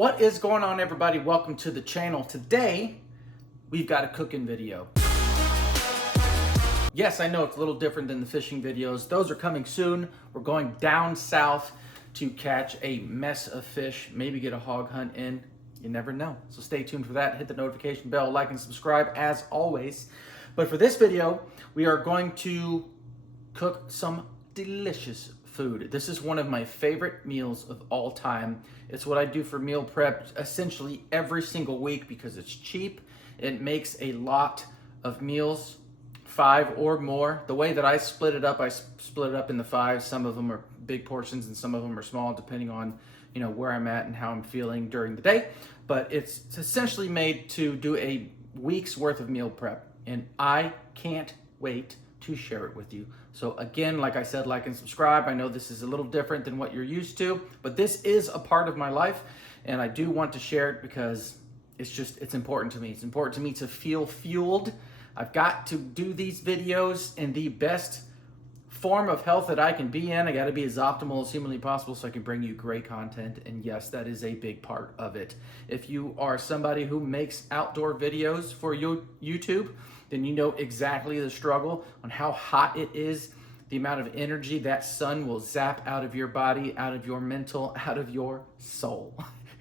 What is going on, everybody? Welcome to the channel. Today, we've got a cooking video. Yes, I know it's a little different than the fishing videos. Those are coming soon. We're going down south to catch a mess of fish, maybe get a hog hunt in. You never know. So stay tuned for that. Hit the notification bell, like and subscribe as always. But for this video, we are going to cook some delicious food. This is one of my favorite meals of all time. It's what I do for meal prep essentially every single week because it's cheap. It makes a lot of meals, 5 or more. The way that I split it up, I split it up into 5. Some of them are big portions and some of them are small, depending on where I'm at and how I'm feeling during the day. But it's essentially made to do a week's worth of meal prep, and I can't wait to share it with you. So again, like I said, like and subscribe. I know this is a little different than what you're used to, but this is a part of my life, and I do want to share it because it's important to me. It's important to me to feel fueled. I've got to do these videos in the best form of health that I can be in. I got to be as optimal as humanly possible so I can bring you great content. And yes, that is a big part of it. If you are somebody who makes outdoor videos for YouTube, then you know exactly the struggle on how hot it is, the amount of energy that sun will zap out of your body, out of your mental, out of your soul.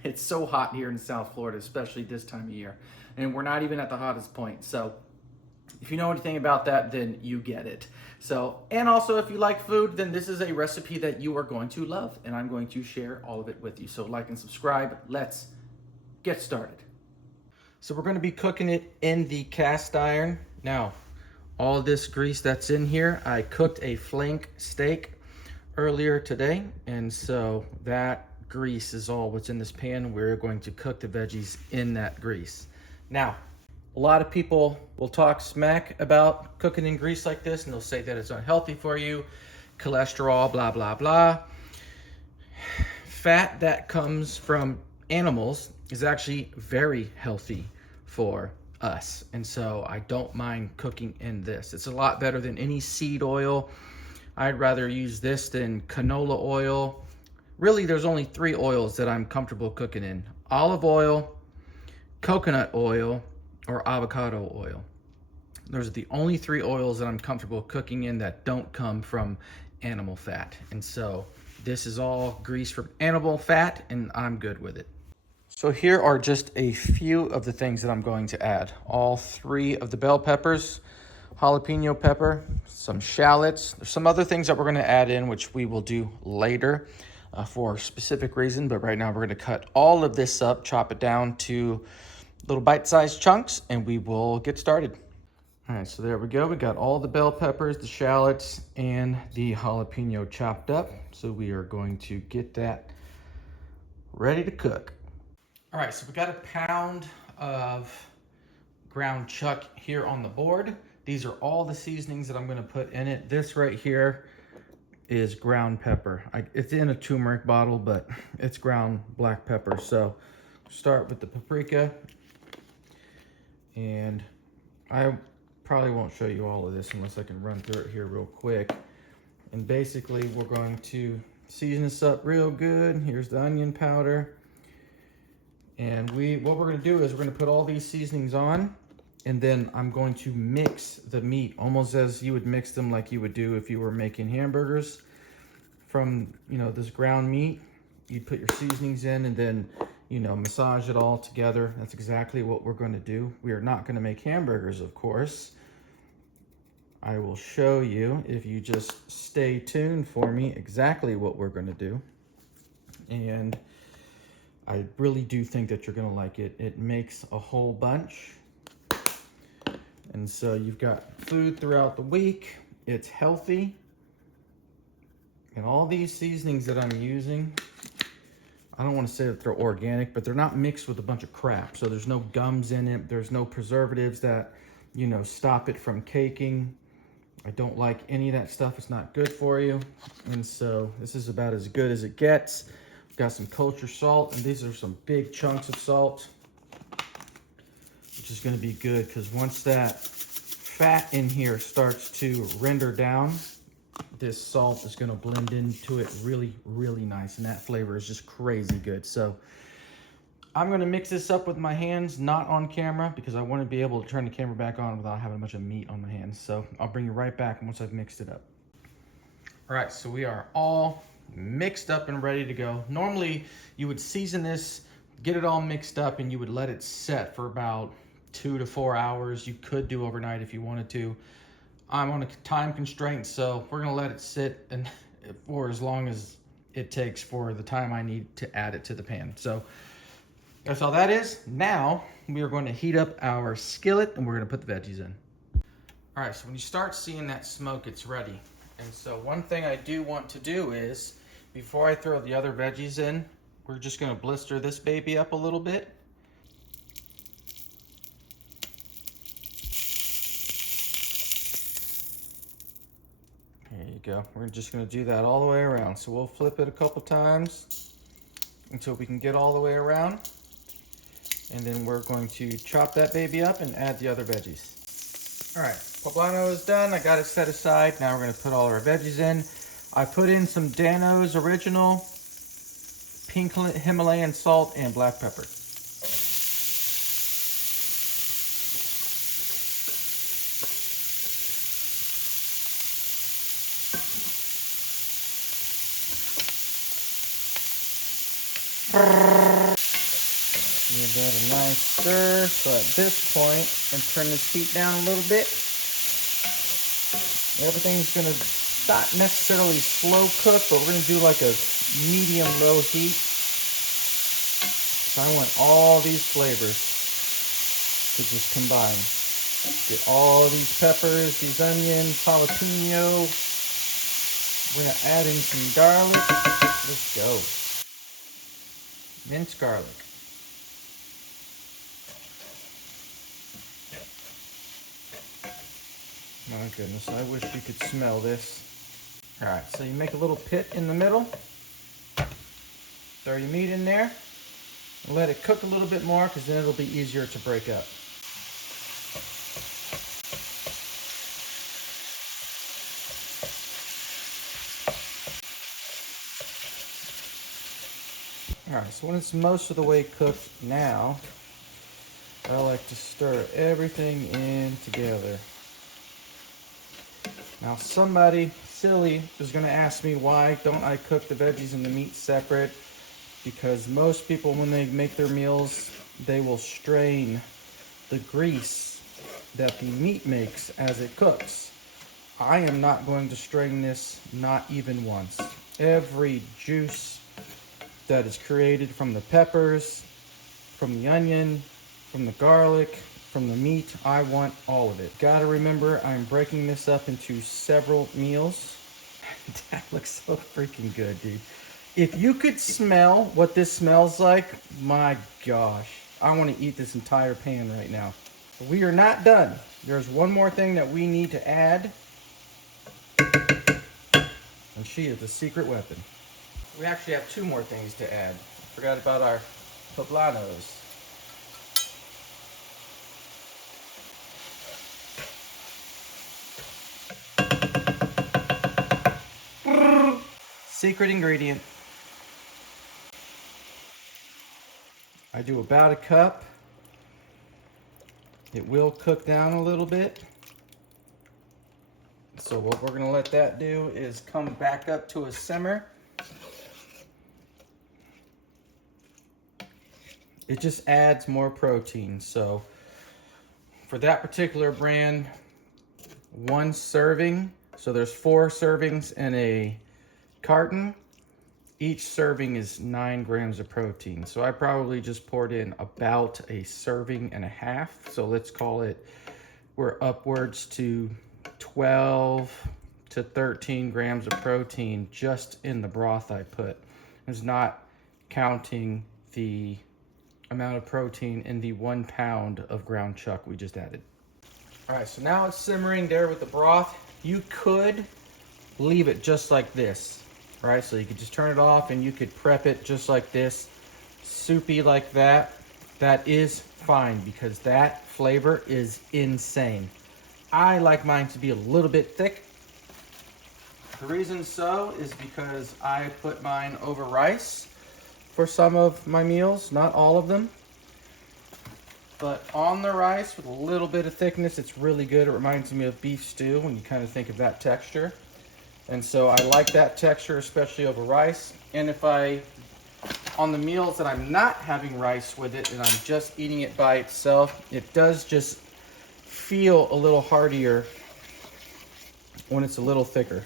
It's so hot here in South Florida, especially this time of year. And we're not even at the hottest point. So if you know anything about that, then you get it. So, and also if you like food, then this is a recipe that you are going to love, and I'm going to share all of it with you. So like and subscribe. Let's get started. So we're going to be cooking it in the cast iron. Now, all this grease that's in here, I cooked a flank steak earlier today, and so that grease is all what's in this pan. We're going to cook the veggies in that grease. Now, a lot of people will talk smack about cooking in grease like this, and they'll say that it's unhealthy for you, cholesterol, blah, blah, blah. Fat that comes from animals is actually very healthy for us, and so I don't mind cooking in this. It's a lot better than any seed oil. I'd rather use this than canola oil. Really, there's only 3 oils that I'm comfortable cooking in: olive oil, coconut oil, or avocado oil. Those are the only 3 oils that I'm comfortable cooking in that don't come from animal fat. And so this is all grease from animal fat, and I'm good with it. So here are just a few of the things that I'm going to add. All 3 of the bell peppers, jalapeno pepper, some shallots. There's some other things that we're going to add in, which we will do later for a specific reason. But right now we're going to cut all of this up, chop it down to little bite-sized chunks, and we will get started. All right, so there we go. We got all the bell peppers, the shallots, and the jalapeno chopped up. So we are going to get that ready to cook. All right, so we got a pound of ground chuck here on the board. These are all the seasonings that I'm going to put in it. This right here is ground pepper. It's in a turmeric bottle, but it's ground black pepper. So start with the paprika. And I probably won't show you all of this unless I can run through it here real quick. And basically we're going to season this up real good. Here's the onion powder. And what we're going to do is we're going to put all these seasonings on, and then I'm going to mix the meat almost as you would mix them like you would do if you were making hamburgers from, this ground meat. You'd put your seasonings in and then, massage it all together. That's exactly what we're going to do. We are not going to make hamburgers, of course. I will show you, if you just stay tuned for me, exactly what we're going to do. And I really do think that you're going to like it. It makes a whole bunch. And so you've got food throughout the week. It's healthy. And all these seasonings that I'm using, I don't want to say that they're organic, but they're not mixed with a bunch of crap. So there's no gums in it. There's no preservatives that, stop it from caking. I don't like any of that stuff. It's not good for you. And so this is about as good as it gets. Got some kosher salt, and these are some big chunks of salt, which is going to be good because once that fat in here starts to render down, this salt is going to blend into it really, really nice, and that flavor is just crazy good. So I'm gonna mix this up with my hands, not on camera, because I want to be able to turn the camera back on without having a bunch of meat on my hands. So I'll bring you right back once I've mixed it up. All right, so we are all mixed up and ready to go. Normally, you would season this, get it all mixed up, and you would let it set for about 2 to 4 hours. You could do overnight if you wanted to. I'm on a time constraint, so we're gonna let it sit and for as long as it takes for the time I need to add it to the pan. So that's all that is. Now we are going to heat up our skillet and we're gonna put the veggies in. All right, so when you start seeing that smoke, it's ready. And so one thing I do want to do is, before I throw the other veggies in, we're just gonna blister this baby up a little bit. There you go. We're just gonna do that all the way around. So we'll flip it a couple times until we can get all the way around. And then we're going to chop that baby up and add the other veggies. All right, poblano is done. I got it set aside. Now we're gonna put all our veggies in. I put in some Dano's Original, pink Himalayan salt, and black pepper. Give that a nice stir. So at this point, I'm turn this heat down a little bit. Everything's gonna not necessarily slow cook, but we're gonna do like a medium-low heat. So I want all these flavors to just combine. Get all these peppers, these onions, jalapeno. We're gonna add in some garlic. Let's go. Minced garlic. My goodness, I wish you could smell this. All right, so you make a little pit in the middle. Throw your meat in there. And let it cook a little bit more, because then it'll be easier to break up. All right, so when it's most of the way cooked now, I like to stir everything in together. Now somebody silly is gonna ask me, why don't I cook the veggies and the meat separate? Because most people, when they make their meals, they will strain the grease that the meat makes as it cooks. I am not going to strain this, not even once. Every juice that is created from the peppers, from the onion, from the garlic, from the meat, I want all of it. Gotta remember, I'm breaking this up into several meals. That looks so freaking good, dude. If you could smell what this smells like, my gosh. I want to eat this entire pan right now. We are not done. There's one more thing that we need to add. And she is the secret weapon. We actually have 2 more things to add. Forgot about our poblanos. Secret ingredient. I do about a cup. It will cook down a little bit. So what we're gonna let that do is come back up to a simmer. It just adds more protein. So for that particular brand, 1 serving, so there's 4 servings in a carton. Each serving is 9 grams of protein. So I probably just poured in about a serving and a half. So let's call it, we're upwards to 12 to 13 grams of protein just in the broth I put. It's not counting the amount of protein in the 1 pound of ground chuck we just added. All right, so now it's simmering there with the broth. You could leave it just like this, right? So you could just turn it off and you could prep it just like this, soupy like that. That is fine because that flavor is insane. I like mine to be a little bit thick. The reason so is because I put mine over rice for some of my meals, not all of them. But on the rice with a little bit of thickness, it's really good. It reminds me of beef stew when you kind of think of that texture. And so I like that texture, especially over rice. And if on the meals that I'm not having rice with it and I'm just eating it by itself, it does just feel a little heartier when it's a little thicker.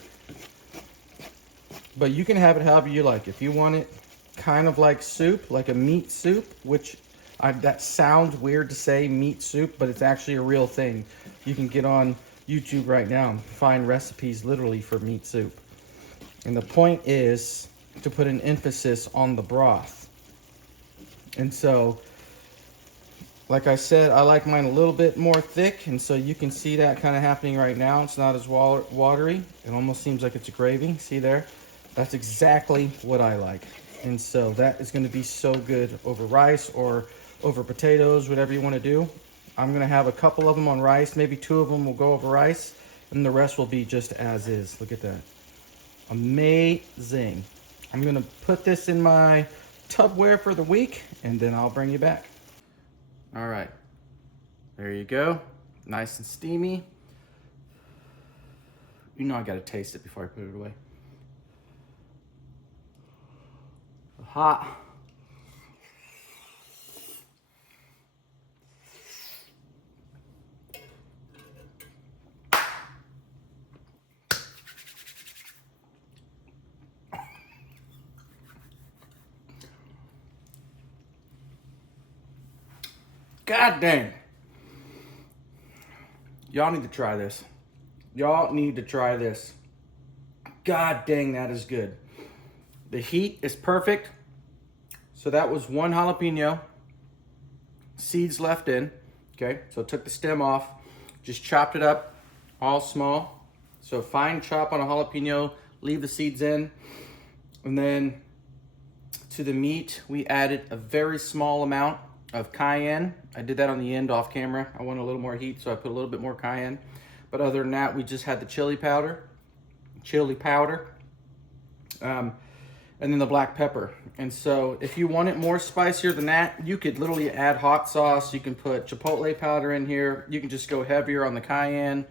But you can have it however you like. If you want it kind of like soup, like a meat soup, which that sounds weird to say, meat soup, but it's actually a real thing. You can get on YouTube right now and find recipes literally for meat soup. And the point is to put an emphasis on the broth. And so, like I said, I like mine a little bit more thick, and so you can see that kind of happening right now. It's not as watery. It almost seems like it's a gravy. See there? That's exactly what I like. And so that is going to be so good over rice or over potatoes, whatever you want to do. I'm going to have a couple of them on rice. Maybe 2 of them will go over rice, and the rest will be just as is. Look at that. Amazing. I'm going to put this in my Tupperware for the week, and then I'll bring you back. All right. There you go. Nice and steamy. You know I got to taste it before I put it away. Hot. God dang. Y'all need to try this. Y'all need to try this. God dang, that is good. The heat is perfect. So that was 1 jalapeno. Seeds left in. Okay, so I took the stem off. Just chopped it up, all small. So fine chop on a jalapeno. Leave the seeds in. And then to the meat, we added a very small amount of cayenne. I did that on the end off camera. I wanted a little more heat, so I put a little bit more cayenne. But other than that, we just had the chili powder. And then the black pepper. And so if you want it more spicier than that, you could literally add hot sauce. You can put chipotle powder in here. You can just go heavier on the cayenne,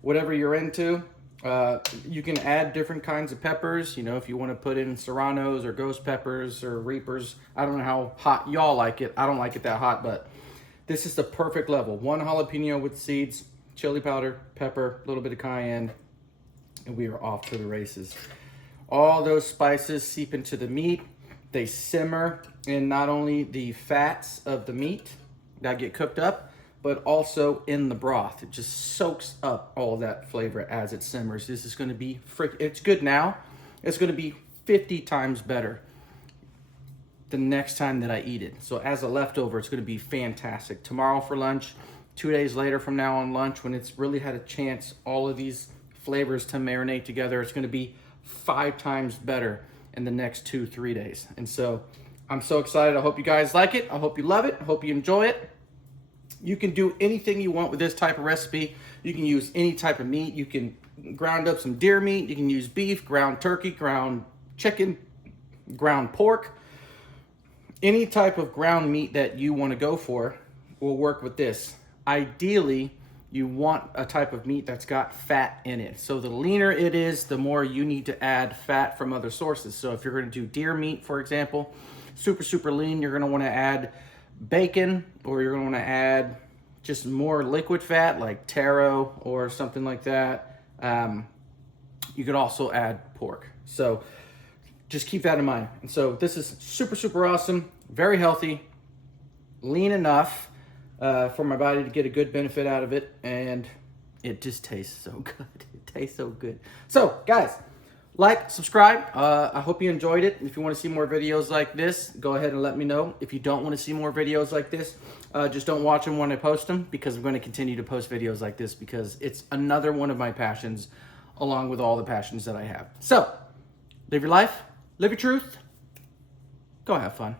whatever you're into. You can add different kinds of peppers. You know, if you want to put in serranos or ghost peppers or reapers. I don't know how hot y'all like it. I don't like it that hot, but this is the perfect level. 1 jalapeno with seeds, chili powder, pepper, a little bit of cayenne, and we are off to the races. All those spices seep into the meat. They simmer in not only the fats of the meat that get cooked up, but also in the broth. It just soaks up all that flavor as it simmers. This is gonna be it's good now. It's gonna be 50 times better the next time that I eat it. So as a leftover, it's gonna be fantastic. Tomorrow for lunch, 2 days later from now on lunch, when it's really had a chance, all of these flavors to marinate together, it's gonna be 5 times better in the next 2-3 days. And so I'm so excited. I hope you guys like it. I hope you love it. I hope you enjoy it. You can do anything you want with this type of recipe. You can use any type of meat. You can ground up some deer meat. You can use beef, ground turkey, ground chicken, ground pork. Any type of ground meat that you want to go for will work with this. Ideally, you want a type of meat that's got fat in it. So the leaner it is, the more you need to add fat from other sources. So if you're going to do deer meat, for example, super lean, you're going to want to add bacon, or you're going to want to add just more liquid fat like taro or something like that. You could also add pork. So just keep that in mind. And so this is super awesome, very healthy, lean enough for my body to get a good benefit out of it, and it just tastes so good. It tastes so good. So guys, like, subscribe. I hope you enjoyed it. If you want to see more videos like this, go ahead and let me know. If you don't want to see more videos like this, just don't watch them when I post them, because I'm going to continue to post videos like this because it's another one of my passions, along with all the passions that I have. So live your life, live your truth, go have fun.